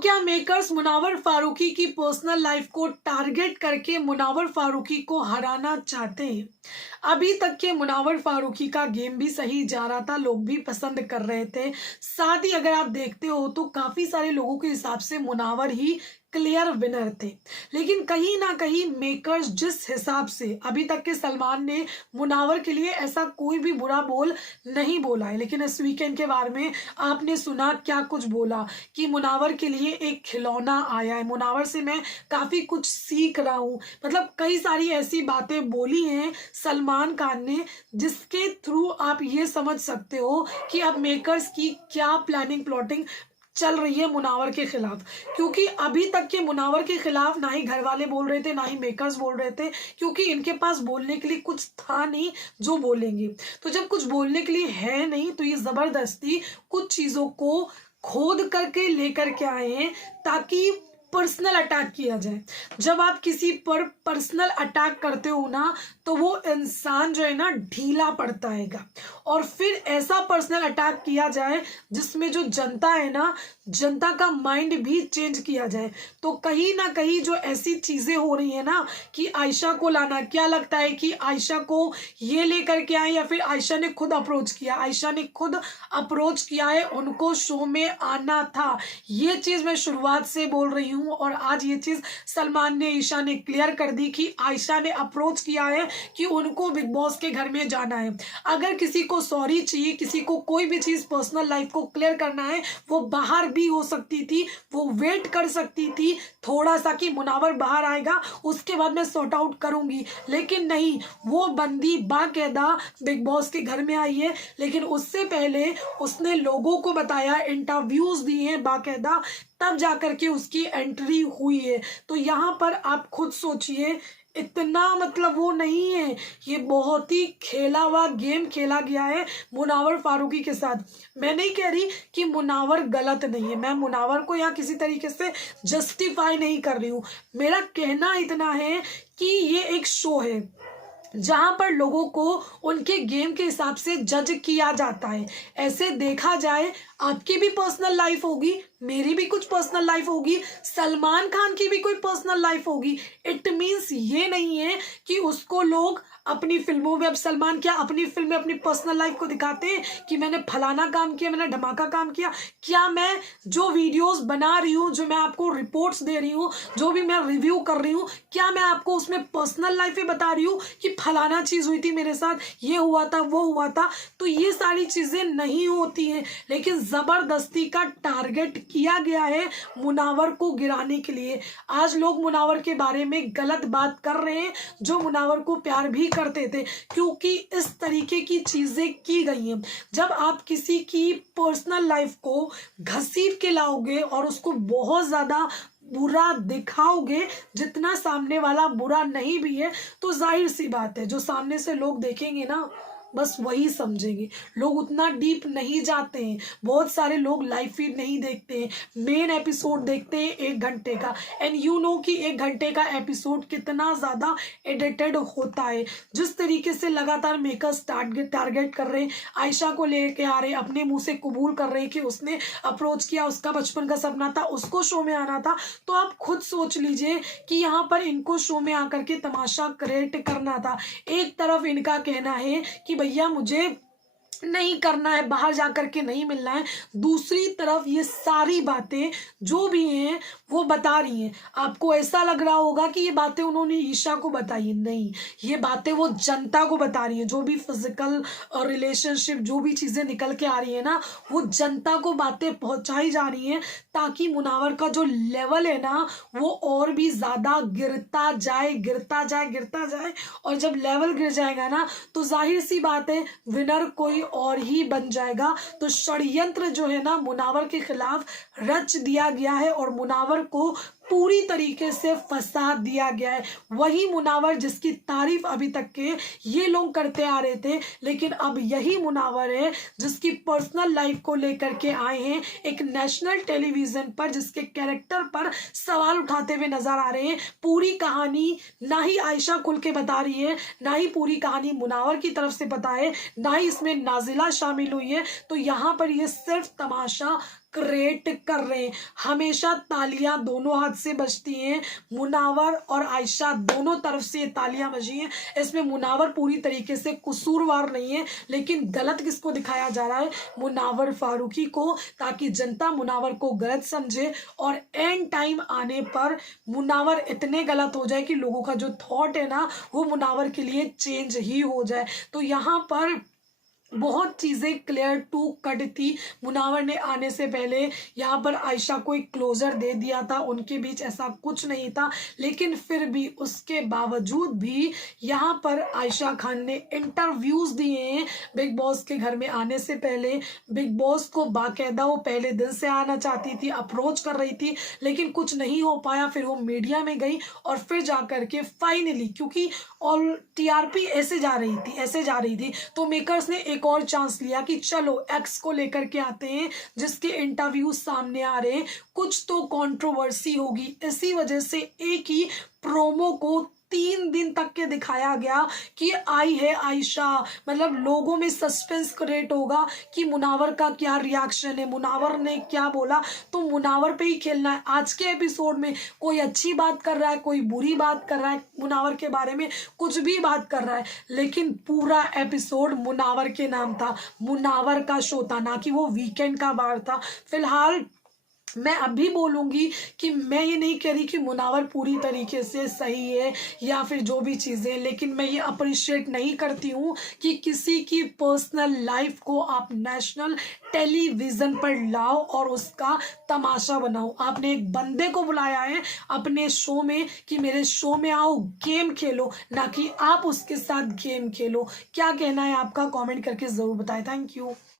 क्या मेकर्स मुनावर फारूकी की personal life को टारगेट करके मुनावर फारूकी को हराना चाहते हैं? अभी तक के मुनावर फारूकी का गेम भी सही जा रहा था, लोग भी पसंद कर रहे थे। साथ ही अगर आप देखते हो तो काफी सारे लोगों के हिसाब से मुनावर ही क्लियर विनर थे। लेकिन कहीं ना कहीं मेकर्स जिस हिसाब से अभी तक के सलमान ने मुनावर के लिए ऐसा कोई भी बुरा बोल नहीं बोला है, लेकिन इस वीकेंड के बारे में आपने सुना क्या कुछ बोला कि मुनावर के लिए एक खिलौना आया है, मुनावर से मैं काफी कुछ सीख रहा हूँ। मतलब कई सारी ऐसी बातें बोली हैं सलमान खान ने जिसके थ्रू आप ये समझ सकते हो कि अब मेकर्स की क्या प्लानिंग प्लॉटिंग चल रही है मुनावर के खिलाफ। क्योंकि अभी तक के मुनावर के खिलाफ ना ही घर वाले बोल रहे थे ना ही मेकर्स बोल रहे थे, क्योंकि इनके पास बोलने के लिए कुछ था नहीं जो बोलेंगे। तो जब कुछ बोलने के लिए है नहीं तो ये जबरदस्ती कुछ चीजों को खोद करके लेकर के आए हैं ताकि पर्सनल अटैक किया जाए। जब आप किसी पर पर्सनल अटैक करते हो ना तो वो इंसान जो है ना ढीला पड़ता हैगा, और फिर ऐसा पर्सनल अटैक किया जाए जिसमें जो जनता है ना, जनता का माइंड भी चेंज किया जाए। तो कहीं ना कहीं जो ऐसी चीजें हो रही है ना कि आयशा को लाना, क्या लगता है कि आयशा को ये लेकर के आए या फिर आयशा ने खुद अप्रोच किया? आयशा ने खुद अप्रोच किया है, उनको शो में आना था। ये चीज मैं शुरुआत से बोल रही हूँ और आज ये चीज सलमान ने, ईशा ने क्लियर कर दी कि आयशा ने अप्रोच किया है कि उनको बिग बॉस के घर में जाना है। अगर किसी को सॉरी चाहिए, किसी को कोई भी चीज पर्सनल लाइफ को क्लियर करना है, वो बाहर भी हो सकती थी, वो वेट कर सकती थी थोड़ा सा कि मुनावर बाहर आएगा उसके बाद मैं सॉर्ट आउट करूंगी। लेकिन नहीं, वो बंदी बाकायदा बिग बॉस के घर में आई है। लेकिन उससे पहले उसने लोगों को बताया, इंटरव्यूज दिए हैं बाकायदा, तब जाकर के उसकी एंट्री हुई है। तो यहाँ पर आप खुद सोचिए, इतना मतलब वो नहीं है, ये बहुत ही खेला हुआ गेम खेला गया है मुनावर फारूकी के साथ। मैं नहीं कह रही कि मुनावर गलत नहीं है, मैं मुनावर को यहाँ किसी तरीके से जस्टिफाई नहीं कर रही हूँ। मेरा कहना इतना है कि ये एक शो है जहां पर लोगों को उनके गेम के हिसाब से जज किया जाता है। ऐसे देखा जाए आपकी भी पर्सनल लाइफ होगी, मेरी भी कुछ पर्सनल लाइफ होगी, सलमान खान की भी कोई पर्सनल लाइफ होगी। इट मीन्स ये नहीं है कि उसको लोग अपनी फिल्मों में, अब सलमान क्या अपनी फिल्म में अपनी पर्सनल लाइफ को दिखाते हैं कि मैंने फलाना काम किया, मैंने धमाका काम किया? क्या मैं जो वीडियोस बना रही हूँ, जो मैं आपको रिपोर्ट्स दे रही हूँ, जो भी मैं रिव्यू कर रही हूँ, क्या मैं आपको उसमें पर्सनल लाइफ ही बता रही हूँ कि फलाना चीज हुई थी मेरे साथ, ये हुआ था, वो हुआ था? तो ये सारी चीजें नहीं होती हैं। लेकिन जबरदस्ती का टारगेट किया गया है मुनावर को गिराने के लिए। आज लोग मुनावर के बारे में गलत बात कर रहे हैं जो मुनावर को प्यार भी करते थे, क्योंकि इस तरीके की चीजें की गई हैं। जब आप किसी की पर्सनल लाइफ को घसीट के लाओगे और उसको बहुत ज्यादा बुरा दिखाओगे, जितना सामने वाला बुरा नहीं भी है, तो जाहिर सी बात है जो सामने से लोग देखेंगे ना बस वही समझेंगे। लोग उतना डीप नहीं जाते हैं, बहुत सारे लोग लाइव फीड नहीं देखते हैं, मेन एपिसोड देखते हैं 1 घंटे का। एंड यू नो कि 1 घंटे का एपिसोड कितना ज्यादा एडिटेड होता है। जिस तरीके से लगातार मेकर्स टारगेट कर रहे हैं, आयशा को लेके आ रहे हैं, अपने मुंह से कबूल कर रहे हैं कि उसने अप्रोच किया, उसका बचपन का सपना था, उसको शो में आना था। तो आप खुद सोच लीजिए कि यहाँ पर इनको शो में आकर के तमाशा क्रिएट करना था। एक तरफ इनका कहना है कि भैया मुझे नहीं करना है, बाहर जाकर के नहीं मिलना है, दूसरी तरफ ये सारी बातें जो भी हैं वो बता रही हैं। आपको ऐसा लग रहा होगा कि ये बातें उन्होंने ईशा को बताई, नहीं, ये बातें वो जनता को बता रही हैं। जो भी फिजिकल रिलेशनशिप, जो भी चीजें निकल के आ रही है ना, वो जनता को बातें पहुंचाई जा रही हैं ताकि मुनावर का जो लेवल है ना वो और भी ज्यादा गिरता जाए, गिरता जाए, गिरता जाए। और जब लेवल गिर जाएगा ना तो जाहिर सी बात है विनर कोई और ही बन जाएगा। तो षड्यंत्र जो है ना मुनावर के खिलाफ रच दिया गया है और मुनावर को पूरी तरीके से फंसा दिया गया है। वही मुनावर जिसकी तारीफ अभी तक के ये लोग करते आ रहे थे, लेकिन अब यही मुनावर है जिसकी पर्सनल लाइफ को लेकर के आए हैं एक नेशनल टेलीविजन पर, जिसके कैरेक्टर पर सवाल उठाते हुए नजर आ रहे हैं। पूरी कहानी ना ही आयशा खुल के बता रही है, ना ही पूरी कहानी मुनावर की तरफ से पता है, ना ही इसमें नाजिला शामिल हुई है। तो यहाँ पर ये सिर्फ तमाशा क्रिएट कर रहे हैं। हमेशा तालियां दोनों हाथ से बजती हैं। मुनावर और आयशा दोनों तरफ से तालियां बजी हैं। इसमें मुनावर पूरी तरीके से कसूरवार नहीं है, लेकिन गलत किसको दिखाया जा रहा है? मुनावर फारूकी को, ताकि जनता मुनावर को गलत समझे और एंड टाइम आने पर मुनावर इतने गलत हो जाए कि लोगों का जो थॉट है ना वो मुनावर के लिए चेंज ही हो जाए। तो यहाँ पर बहुत चीज़ें क्लियर टू कट थी। मुनावर ने आने से पहले यहाँ पर आयशा को एक क्लोजर दे दिया था, उनके बीच ऐसा कुछ नहीं था, लेकिन फिर भी उसके बावजूद भी यहाँ पर आयशा खान ने इंटरव्यूज़ दिए हैं बिग बॉस के घर में आने से पहले। बिग बॉस को बाकायदा वो पहले दिन से आना चाहती थी, अप्रोच कर रही थी, लेकिन कुछ नहीं हो पाया। फिर वो मीडिया में गई और फिर जा करके फाइनली, क्योंकि और टीआरपी ऐसे जा रही थी, तो मेकर्स ने एक और चांस लिया कि चलो एक्स को लेकर के आते हैं, जिसके इंटरव्यू सामने आ रहे हैं, कुछ तो कंट्रोवर्सी होगी। इसी वजह से एक ही प्रोमो को 3 दिन तक के दिखाया गया कि आई है आयशा, मतलब लोगों में सस्पेंस क्रिएट होगा कि मुनावर का क्या रिएक्शन है, मुनावर ने क्या बोला, तो मुनावर पे ही खेलना है। आज के एपिसोड में कोई अच्छी बात कर रहा है, कोई बुरी बात कर रहा है, मुनावर के बारे में कुछ भी बात कर रहा है, लेकिन पूरा एपिसोड मुनावर के नाम था, मुनावर का शो था, ना कि वो वीकेंड का बार था। फिलहाल मैं अभी बोलूँगी कि मैं ये नहीं कह रही कि मुनावर पूरी तरीके से सही है या फिर जो भी चीज़ें, लेकिन मैं ये अप्रिशिएट नहीं करती हूँ कि किसी की पर्सनल लाइफ को आप नेशनल टेलीविज़न पर लाओ और उसका तमाशा बनाओ। आपने एक बंदे को बुलाया है अपने शो में कि मेरे शो में आओ, गेम खेलो, ना कि आप उसके साथ गेम खेलो। क्या कहना है आपका? कमेंट करके ज़रूर बताएं। Thank you.